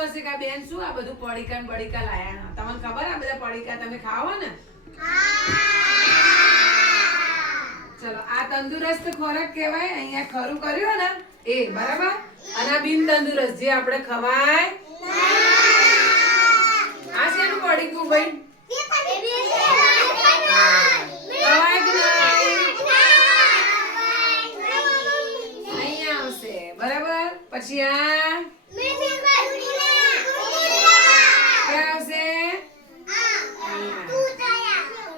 લાગતું હશે કે આ બેન શું આ બધું પડીકા ને બડીકા લાયા. તમને ખબર આ બધા પડીકા તમે ખાઓ ને? ચલો આ તંદુરસ્ત ખોરાક કહેવાય. અહીંયા ખરું કર્યું ને એ બરાબર. અને આ બિન તંદુરસ્ત જે આપણે ખવાય આ શેનું પડીકું ભાઈ? ખવાય કે નહીં? અહીંયા આવશે બરાબર. પછી આ ક્યાં આવશે?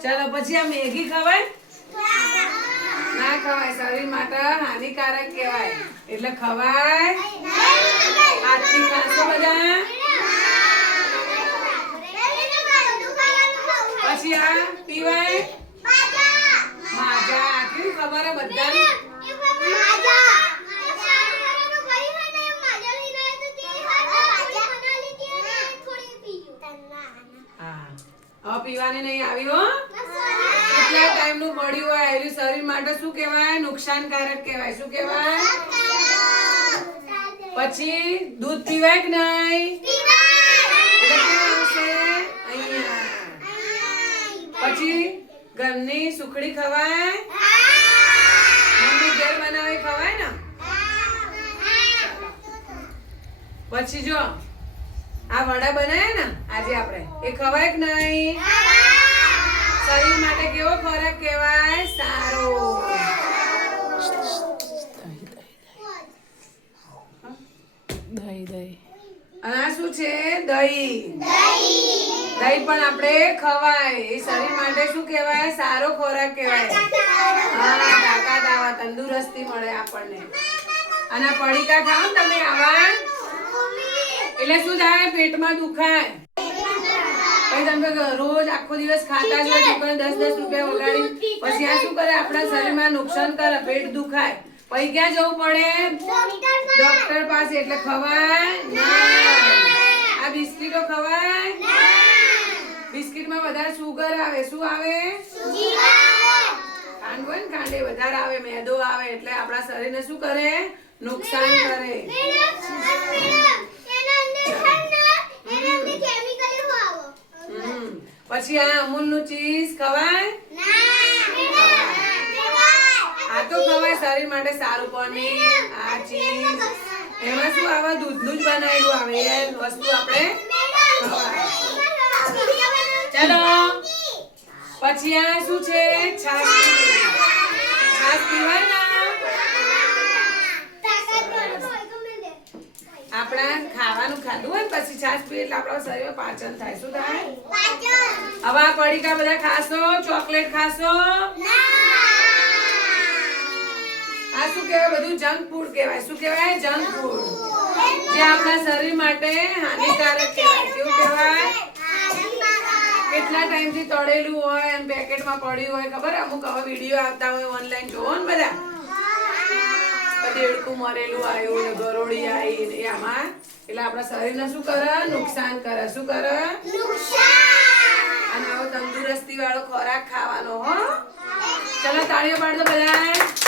ચલો પછી આ મેગી ખવાય? ના ખવાય, શરીર માટે હાનિકારક કહેવાય એટલે ખવાય. આજથી ખાશો બધા. પછી આ પીવાય માજા. કેવું ખબર હે બધાને? હા પીવાને નહીં આવી હો. કેટલા ટાઈમ નું પડ્યું હોય એનું શરીર માટે શું કહેવાય? નુકસાનકારક કહેવાય. શું કહેવાય? પછી દૂધ પીવાય કે નહીં? અહીંયા. પછી ઘરની સુખડી ખવાય? મમ્મી ઘેર બનાવે ખવાય ને? પછી જો આ વડા બનાવ્યા ને આજે આપણે એ ખવાય કે નહીં? શરીર માટે કેવો ખોરાક કહેવાય? સારો. અને આ શું છે? દહીં. દહીં પણ આપણે ખવાય. એ શરીર માટે શું કહેવાય? સારો ખોરાક કહેવાય. હા તાકાત આવે, તંદુરસ્તી મળે આપણને. અને આ પડીકા ખાઓ ને તમે આવા એટલે શું થાય? પેટમાં દુખાય. પછી તમે રોજ આખો દિવસ ખાતા જ હોય, 10-10 રૂપિયા વગાડી પછી આ શું કરે? આપણા શરીરમાં નુકસાન કરે, પેટ દુખાય. પછી ક્યાં જવું પડે? ડોક્ટર પાસે. એટલે ખવાય ના. આ બિસ્કિટો ખવાય? બિસ્કિટમાં વધારે સુગર આવે. શું આવે? ખાંડ હોય ને, ખાંડ એ વધારે આવે, મેદો આવે એટલે આપણા શરીરને શું કરે? નુકસાન કરે. પછી આ અમૂલ નું ચીઝ ખવાય? આ તો ખવાય, શરીર માટે સારું. પનીર, આ ચીઝ એમાં શું આવે? દૂધનું જ બનાવેલું આવે એ વસ્તુ આપણે ખવાય. ચલો પછી આ શું છે? છાશ. છાશ પીવાય ને? આપણા ખાવાનું ખાધું હોય ને પછી છાશ પીએ એટલે આપણા શરીરમાં પાચન થાય. શું થાય? હવે આ પડીકા બધા ખાશો? ચોકલેટ ખાશો? આ શું કહેવાય? બધું જંક ફૂડ કહેવાય. શું કહેવાય? Junk food. જે આપણા શરીર માટે હાનિકારક કહેવાય. કેવું કહેવાય? કેટલા ટાઈમથી તળેલું હોય અને પેકેટમાં પડ્યું હોય ખબર? અમુક હવે વિડીયો આવતા હોય ઓનલાઈન જોવો ને બધા. દેડકું મરેલું આવ્યું ને ગરોળી આવી ને આમાં એટલે આપણા શરીરને શું કરે? નુકસાન કરે. શું કરે? અને હવે તંદુરસ્તી વાળો ખોરાક ખાવાનો. હો ચલો તાળીઓ પાડજો બધા.